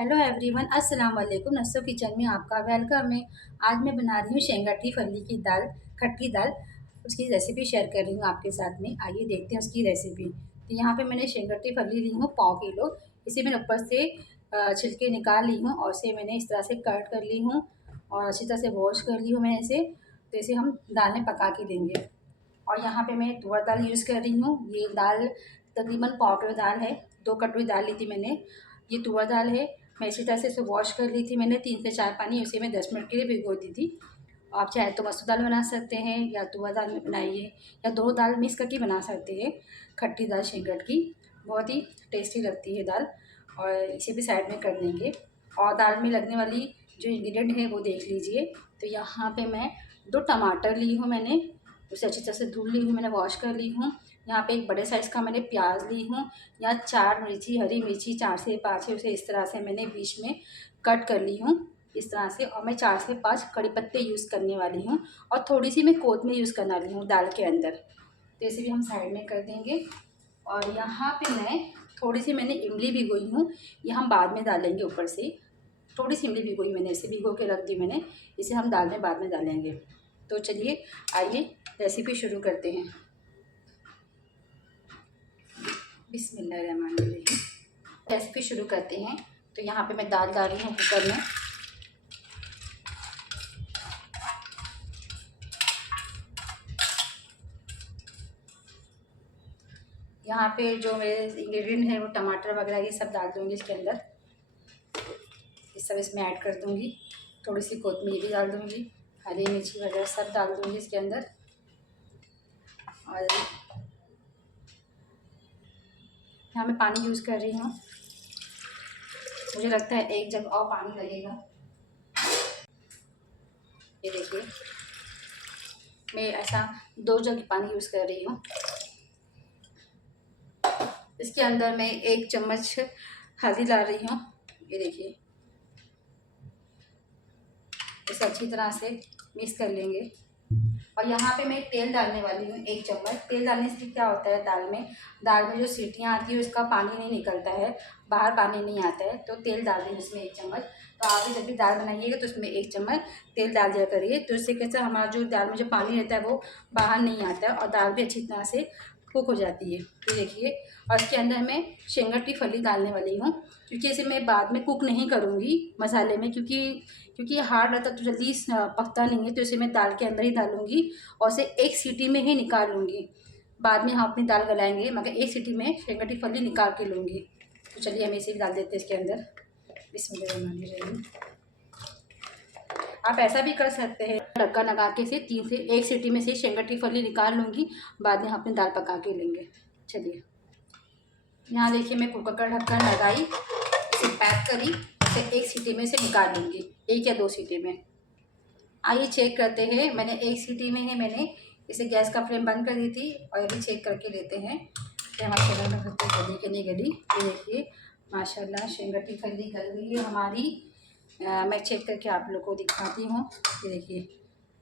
Hello everyone, अस्सलाम वालेकुम। नस्सो kitchen में आपका वेलकम है। आज मैं बना रही हूँ शेंगाटी फली की दाल, खट्टी दाल। उसकी रेसिपी शेयर कर रही हूँ आपके साथ में। आइए देखते हैं उसकी रेसिपी। तो यहाँ पे मैंने शेंगाटी फली ली हूँ 1/4 किलो। इसे मैंने ऊपर से छिलके निकाल ली हूँ और इसे मैंने इस तरह से कट कर ली हूँ और अच्छी तरह से वॉश कर ली हूँ मैंने इसे। तो इसे हम दाल में पका के लेंगे। और यहाँ पे मैं तुअर दाल यूज़ कर रही हूँ। ये दाल तकरीबन 1/4 किलो दाल है। 2 कटोरी दाल ली थी मैंने। ये तुअर दाल है। मैं इसी तरह से इसे वॉश कर ली थी मैंने 3 से 4 पानी। उसे मैं 10 मिनट के लिए भिगो दी थी। आप चाहे तो मसूर दाल बना सकते हैं या तुअर दाल में बनाइए या दोनों दाल मिक्स करके बना सकते हैं। खट्टी दाल शेंगट की बहुत ही टेस्टी लगती है दाल। और इसे भी साइड में कर देंगे। और दाल में लगने वाली जो इंग्रेडिएंट है वो देख लीजिए। तो यहाँ पे मैं 2 टमाटर ली हूँ मैंने। उसे अच्छी तरह से धुल ली हूँ मैंने, वॉश कर ली हूँ। यहाँ पे एक बड़े साइज़ का मैंने प्याज ली हूँ। यहाँ 4 मिर्ची, हरी मिर्ची 4 से 5 है, उसे इस तरह से मैंने बीच में कट कर ली हूँ इस तरह से। और मैं 4 से 5 कड़ी पत्ते यूज़ करने वाली हूँ और थोड़ी सी मैं कोतमीर यूज़ करने वाली हूँ दाल के अंदर। तो इसे भी हम साइड में कर देंगे। और यहाँ पे मैं थोड़ी सी मैंने इमली भिगोई हूँ, ये हम बाद में डालेंगे ऊपर से। थोड़ी सी इमली भिगोई मैंने, इसे भिगो के रख दी मैंने। इसे हम दाल में बाद में डालेंगे। तो चलिए आइए रेसिपी शुरू करते हैं। बिस्मिल्लाहिर्रहमानिर्रहीम। रेसिपी शुरू करते हैं। तो यहाँ पे मैं दाल डाल रही हूँ कुकर में। यहाँ पे जो मेरे इंग्रेडिएंट है वो टमाटर वगैरह ये सब डाल दूँगी इसके अंदर। ये सब इसमें ऐड कर दूँगी। थोड़ी सी कोतमीर भी डाल दूँगी, हरी मिर्ची वगैरह सब डाल दूँगी इसके अंदर। और यहाँ मैं पानी यूज़ कर रही हूँ। मुझे लगता है 1 जग और पानी लगेगा। ये देखिए, मैं ऐसा 2 जग पानी यूज़ कर रही हूँ। इसके अंदर मैं 1 चम्मच हल्दी डाल रही हूँ। ये देखिए, इसे अच्छी तरह से मिक्स कर लेंगे। और यहाँ पे मैं तेल डालने वाली हूँ 1 चम्मच। तेल डालने से क्या होता है, दाल में जो सीटियाँ आती है उसका पानी नहीं निकलता है, बाहर पानी नहीं आता है। तो तेल डाल रही हूँ इसमें 1 चम्मच। तो आप भी जब भी दाल बनाइएगा तो उसमें 1 चम्मच तेल डाल दिया करिए। तो इससे कैसे हमारा जो दाल में जो पानी रहता है वो बाहर नहीं आता है और दाल भी अच्छी तरह से कुक हो जाती है। तो देखिए, और इसके अंदर मैं शेंगट की फली डालने वाली हूँ, क्योंकि इसे मैं बाद में कुक नहीं करूँगी मसाले में, क्योंकि ये हार्ड रहता तो जल्दी पकता नहीं है। तो इसे मैं दाल के अंदर ही डालूँगी और इसे 1 सीटी में ही निकाल लूँगी। बाद में हम अपनी दाल गलाएँगे, मगर 1 सीटी में शेंगट की फली निकाल के लूँगी। तो चलिए हम इसे डाल देते हैं इसके अंदर। बिस्मिल्लाहिर्रहमानिर्रहीम। आप ऐसा भी कर सकते हैं, ढक्कन लगा के इसे 3 से 1 सीटी में से शेंगट की फली निकाल लूँगी, बाद में हम अपनी दाल पका के लेंगे। चलिए, यहाँ देखिए मैं कुकर का ढक्कन लगाई, इसे पैक करी, इसे 1 सीटी में से निकाल लूँगी, 1 या 2 सीटी में। आइए चेक करते हैं। मैंने 1 सीटी में ही मैंने इसे गैस का फ्लेम बंद कर दी थी। और ये भी चेक करके लेते हैं कि हमारी शेंगट की फली गली कि नहीं गली। ये देखिए, माशाल्लाह शेंगट की फली गल गई है हमारी। मैं चेक करके आप लोग को दिखाती हूँ। ये देखिए,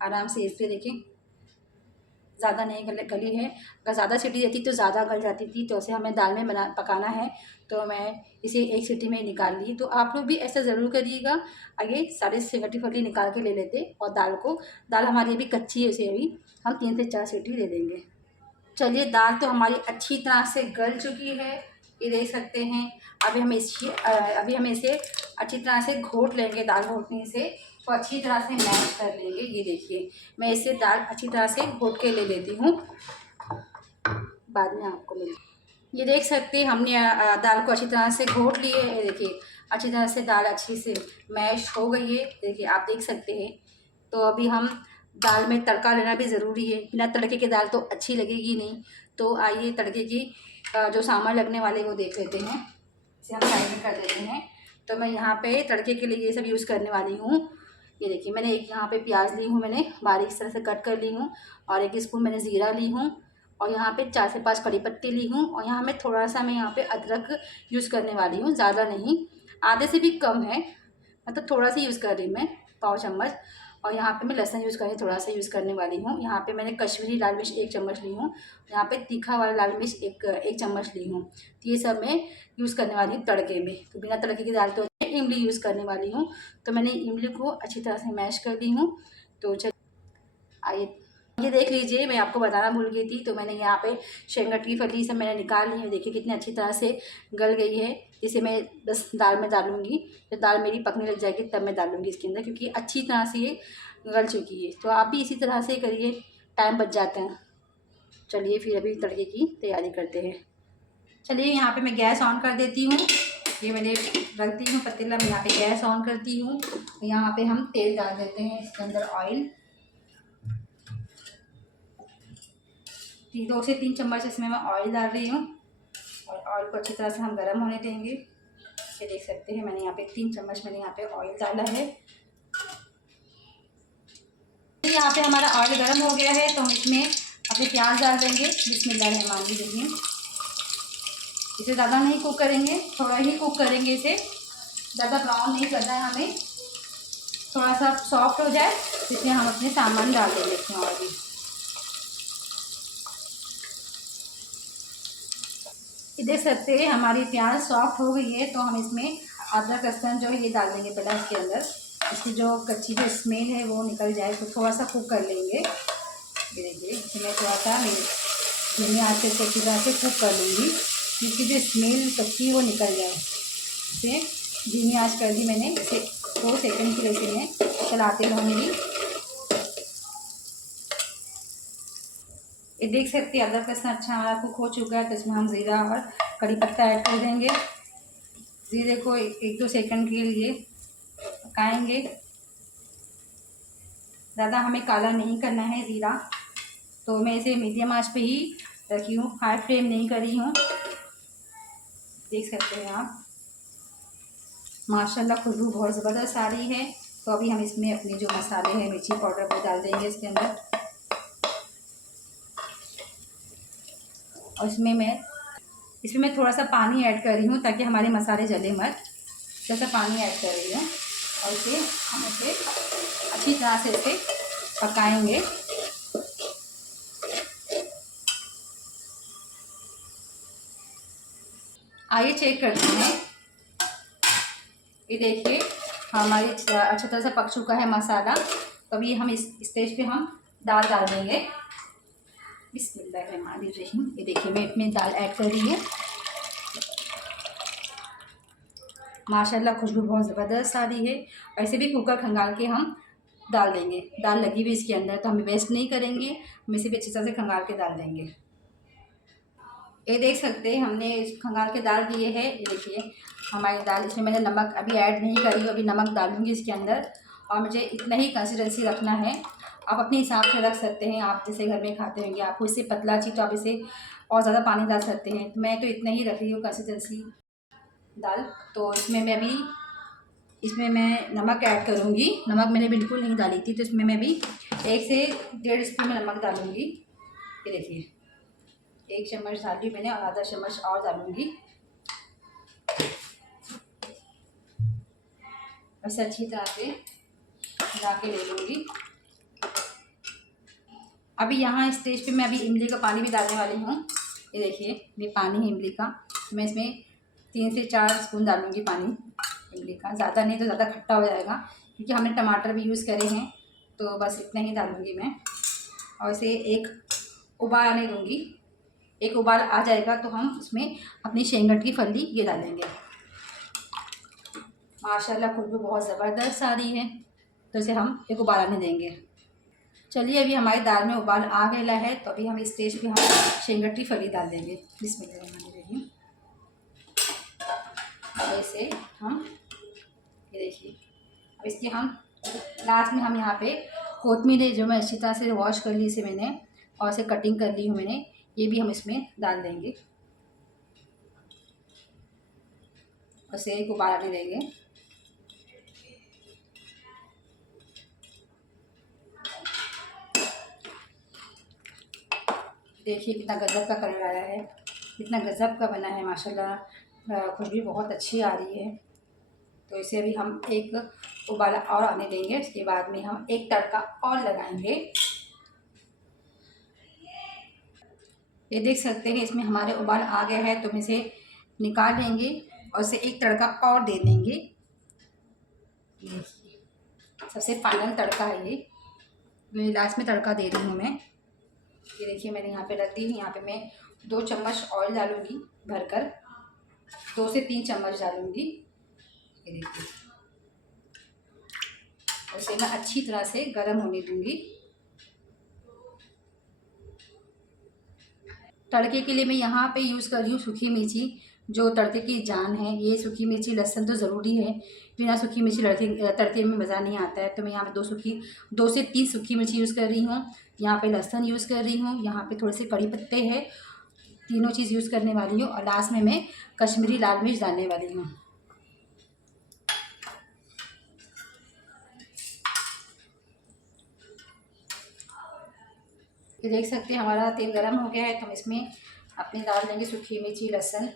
आराम से इस पर देखिए ज़्यादा नहीं गली है। अगर ज़्यादा सीटी देती तो ज़्यादा गल जाती थी। तो ऐसे हमें दाल में पकाना है, तो मैं इसे 1 सीटी में निकाल ली। तो आप लोग भी ऐसा ज़रूर करिएगा। आइए सारी शेंगट की फली निकाल के ले लेते। और दाल हमारी अभी कच्ची है, इसे अभी हम 3 से 4 सीटी दे देंगे। चलिए, दाल तो हमारी अच्छी तरह से गल चुकी है, ये देख सकते हैं। अभी हम इसे अच्छी तरह से घोट लेंगे। दाल घोटने से तो अच्छी तरह से मैश कर लेंगे। ये देखिए, मैं इसे दाल अच्छी तरह से घोट के ले लेती हूँ, बाद में आपको मिल। ये देख सकते हैं हमने दाल को अच्छी तरह से घोट लिए। ये देखिए, अच्छी तरह से दाल अच्छी से मैश हो गई है। देखिए, आप देख सकते हैं। तो अभी हम दाल में तड़का लेना भी ज़रूरी है, बिना तड़के के दाल तो अच्छी लगेगी नहीं। तो आइए तड़के की जो सामान लगने वाले वो देख लेते हैं। इसे हम साइड में कर देते हैं। तो मैं यहाँ पे तड़के के लिए ये सब यूज़ करने वाली हूँ। ये देखिए, मैंने एक यहाँ पे प्याज ली हूँ, मैंने बारीक तरह से कट कर ली हूँ। और 1 स्पून मैंने ज़ीरा ली हूँ। और यहाँ पे 4 से 5 कड़ी पत्ती ली हूँ। और यहाँ मैं थोड़ा सा यहाँ पे अदरक यूज़ करने वाली हूँ, ज़्यादा नहीं, आधे से भी कम है, मतलब थोड़ा सा यूज़ कर रही मैं, पाव चम्मच। और यहाँ पे मैं लहसुन यूज़ करने थोड़ा सा यूज़ करने वाली हूँ। यहाँ पे मैंने कश्मीरी लाल मिर्च 1 चम्मच ली हूँ। यहाँ पे तीखा वाला लाल मिर्च एक चम्मच ली हूँ। तो ये सब मैं यूज़ करने वाली हूँ तड़के में। तो बिना तड़के की दाल तो इमली यूज़ करने वाली हूँ। तो मैंने इमली को अच्छी तरह से मैश कर दी हूँ। तो चलिए आइए ये देख लीजिए, मैं आपको बताना भूल गई थी। तो मैंने यहाँ पे शेंगट की फली सब मैंने निकाल ली है। देखिए कितनी अच्छी तरह से गल गई है। इसे मैं बस दाल में डालूँगी। जब दाल मेरी पकने लग जाएगी तब मैं डालूँगी इसके अंदर, क्योंकि अच्छी तरह से ये गल चुकी है। तो आप भी इसी तरह से करिए, टाइम बच जाता है। चलिए फिर अभी तड़के की तैयारी करते हैं। चलिए यहाँ पे मैं गैस ऑन कर देती हूँ। ये मैंने रखती हूँ पतीला में, यहाँ पे गैस ऑन करती हूँ। यहाँ पे हम तेल डाल देते हैं, इसके अंदर ऑयल 2 से 3 चम्मच इसमें मैं ऑयल डाल रही हूँ। और ऑयल को अच्छी तरह से हम गर्म होने देंगे। ये देख सकते हैं मैंने यहाँ पे 3 चम्मच मैंने यहाँ पे ऑयल डाला है। यहाँ पे हमारा ऑयल गर्म हो गया है तो हम इसमें अपने प्याज डाल देंगे। बिस्मिल्लाहिर्रहमानिर्रहीम। इसे ज़्यादा नहीं कुक करेंगे, थोड़ा ही कुक करेंगे। इसे ज़्यादा ब्राउन नहीं करना है हमें, थोड़ा सा सॉफ्ट हो जाए इसमें हम अपने सामान डाल देंगे इसमें। और भी ये देख सकते हैं हमारी प्याज सॉफ्ट हो गई है। तो हम इसमें अदरक लहसुन जो है ये डाल देंगे पहले इसके अंदर। इसकी जो कच्ची जो स्मेल है वो निकल जाए, तो थोड़ा सा कुक कर लेंगे। ये देखिए इसमें थोड़ा सा धीमी आंच से अच्छी तरह से कुक कर लूँगी, इसकी जो स्मेल कच्ची वो निकल जाए। इसे धीमी आंच कर दी मैंने। इसे 2 सेकंड के लिए इसे मैं चलाते रहूँगी। ये देख सकते हैं अदरक लहसुन अच्छा हमारा कुक हो चुका है। तो इसमें हम ज़ीरा और कड़ी पत्ता ऐड कर देंगे। ज़ीरे को 1-2 सेकंड के लिए पकाएंगे। ज़्यादा हमें काला नहीं करना है ज़ीरा। तो मैं इसे मीडियम आंच पे ही रखी हूँ, हाई फ्लेम नहीं करी हूँ। देख सकते हैं आप माशाल्लाह खुशबू बहुत ज़बरदस्त आ रही है। तो अभी हम इसमें अपने जो मसाले हैं, मिर्ची पाउडर वो डाल देंगे इसके अंदर। और इसमें मैं थोड़ा सा पानी ऐड कर रही हूँ ताकि हमारे मसाले जले मत। जैसा पानी ऐड कर रही हूँ और हम इसे अच्छी तरह से इसे पकाएंगे। आइए चेक करते हैं। ये देखिए हमारी अच्छी तरह से पक चुका है मसाला। तो अभी हम इस स्टेज पे हम दाल डाल देंगे। बिस्मिल्लाहिर्रहमानिर्रहीम। ये देखिए मैं इसमें दाल ऐड कर रही हूँ। माशाल्लाह खुशबू बहुत ज़बरदस्त आ रही है। ऐसे भी कुकर खंगाल के हम डाल देंगे। दाल लगी हुई इसके अंदर तो हम वेस्ट नहीं करेंगे, हम इसे भी अच्छी तरह से खंगाल के डाल देंगे। ये देख सकते हैं हमने खंगाल के दाल दिए है। ये देखिए हमारी दाल, इसमें मैंने नमक अभी ऐड नहीं करी हूँ, अभी नमक डालूंगी इसके अंदर। और मुझे इतना ही कंसिस्टेंसी रखना है। आप अपने हिसाब से रख सकते हैं, आप जैसे घर में खाते होंगे। आपको इससे पतला चाहिए तो आप इसे और ज़्यादा पानी डाल सकते हैं। तो मैं तो इतना ही रख रही हूँ कंसिस्टेंसी दाल। तो इसमें मैं नमक ऐड करूँगी। नमक मैंने बिल्कुल नहीं डाली थी, तो इसमें मैं भी 1 से 1.5 स्पून में नमक डालूँगी। ये देखिए 1 चम्मच डाली मैंने और आधा चम्मच और डालूँगी। वैसे अच्छी तरह से मिला के ले लूँगी। अभी यहाँ स्टेज पे मैं अभी इमली का पानी भी डालने वाली हूँ। ये देखिए ये पानी है इमली का। मैं इसमें 3 से 4 स्पून डालूँगी पानी इमली का। ज़्यादा नहीं तो ज़्यादा खट्टा हो जाएगा, क्योंकि हमने टमाटर भी यूज़ करे हैं। तो बस इतना ही डालूँगी मैं और इसे एक उबाल आने दूँगी। एक उबाल आ जाएगा तो हम इसमें अपनी शेंगट की फली ये डालेंगे। माशाल्लाह खुशबू बहुत ज़बरदस्त आ रही है। तो इसे हम एक उबाल आने देंगे। चलिए अभी हमारी दाल में उबाल आ गया है। तो अभी हम इस स्टेज पे हम शेंगट की फली डाल देंगे। बिस्मिल्लाहिर्रहमानिर्रहीम। ऐसे हम ये देखिए अब इसके हम लास्ट में हम यहाँ पे कोतमीर जो मैं अच्छी तरह से वॉश कर ली इसे मैंने और इसे कटिंग कर ली हूँ मैंने, ये भी हम इसमें डाल देंगे। उसे एक उबाल आने देंगे। देखिए कितना गज़ब का कलर आया है, कितना गज़ब का बना है माशाल्लाह। खुशबू बहुत अच्छी आ रही है। तो इसे अभी हम एक उबाला और आने देंगे। उसके बाद में हम एक तड़का और लगाएंगे। ये देख सकते हैं इसमें हमारे उबाल आ गया है, तो हम इसे निकाल लेंगे और इसे एक तड़का और दे देंगे। ये सबसे फाइनल तड़का है ये लास्ट में तड़का दे रही हूँ मैं। ये देखिए मैंने यहाँ पे रख दी। यहाँ पे मैं 2 चम्मच ऑयल डालूंगी भरकर, 2 से 3 चम्मच डालूंगी। ये देखिए, और इसे मैं अच्छी तरह से गर्म होने दूंगी। तड़के के लिए मैं यहाँ पे यूज़ कर रही हूँ सूखी मिर्ची, जो तड़के की जान है। ये सूखी मिर्ची, लहसुन तो ज़रूरी है, बिना सूखी मिर्ची तड़के में मज़ा नहीं आता है। तो मैं यहाँ पे 2 से 3 सूखी मिर्ची यूज़ कर रही हूँ। यहाँ पे लहसुन यूज़ कर रही हूँ। यहाँ पे थोड़े से कड़ी पत्ते हैं। तीनों चीज़ यूज़ करने वाली हूँ और लास्ट में मैं कश्मीरी लाल मिर्च डालने वाली हूँ। ये देख सकते हैं हमारा तेल गरम हो गया है, तो हम इसमें अपने डाल देंगे सूखी मिर्ची, लहसुन।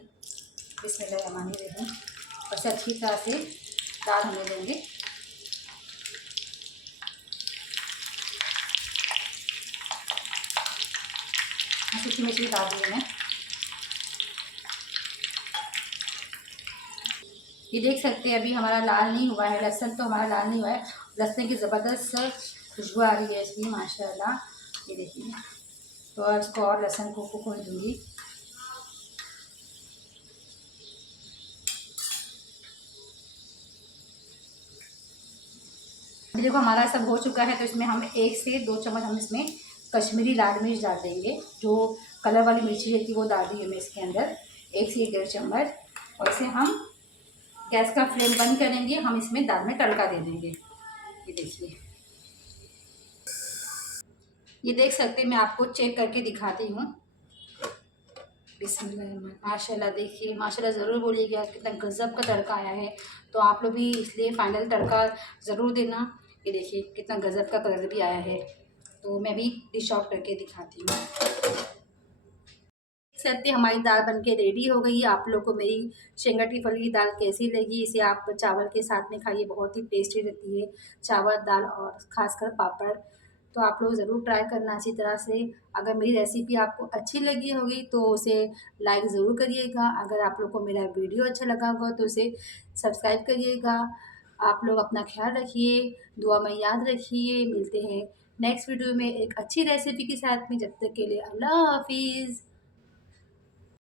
बिस्मिल्लाहिर्रहमानिर्रहीम। और इसे अच्छी तरह से लाल होने देंगे। सूखी मिर्ची डाल दी मैं। ये देख सकते हैं अभी हमारा लाल नहीं हुआ है, लहसुन तो हमारा लाल नहीं हुआ है। लहसुन की ज़बरदस्त खुशबू आ रही है इसकी, माशाल्लाह। ये देखिए, तो इसको और लहसुन को कुक होने दूँगी। देखो हमारा सब हो चुका है, तो इसमें हम 1 से 2 चम्मच हम इसमें कश्मीरी लाल मिर्च डाल देंगे। जो कलर वाली मिर्ची रहती है वो डाल दी है मैं इसके अंदर, 1 से 1.5 चम्मच। और इसे हम गैस का फ्लेम बंद करेंगे। हम इसमें दाल में तड़का दे देंगे। ये देखिए, ये देख सकते हैं, मैं आपको चेक करके दिखाती हूँ। बिस्मिल्लाह, माशाल्लाह। देखिए माशाल्लाह ज़रूर बोलिएगा कितना गज़ब का तड़का आया है। तो आप लोग भी इसलिए फाइनल तड़का ज़रूर देना। ये देखिए कितना गज़ब का कलर भी आया है। तो मैं भी डिश आउट करके दिखाती हूँ। सकते हमारी दाल बनके रेडी हो गई है। आप लोग को मेरी शेंगटी फली की दाल कैसी लगी? इसे आप चावल के साथ में खाइए, बहुत ही टेस्टी रहती है। चावल, दाल और ख़ासकर पापड़। तो आप लोग ज़रूर ट्राई करना अच्छी तरह से। अगर मेरी रेसिपी आपको अच्छी लगी होगी तो उसे लाइक ज़रूर करिएगा। अगर आप लोग को मेरा वीडियो अच्छा लगा होगा तो उसे सब्सक्राइब करिएगा। आप लोग अपना ख्याल रखिए, दुआ में याद रखिए। मिलते हैं नेक्स्ट वीडियो में एक अच्छी रेसिपी के साथ में। जब तक के लिए अल्लाह हाफ़िज़।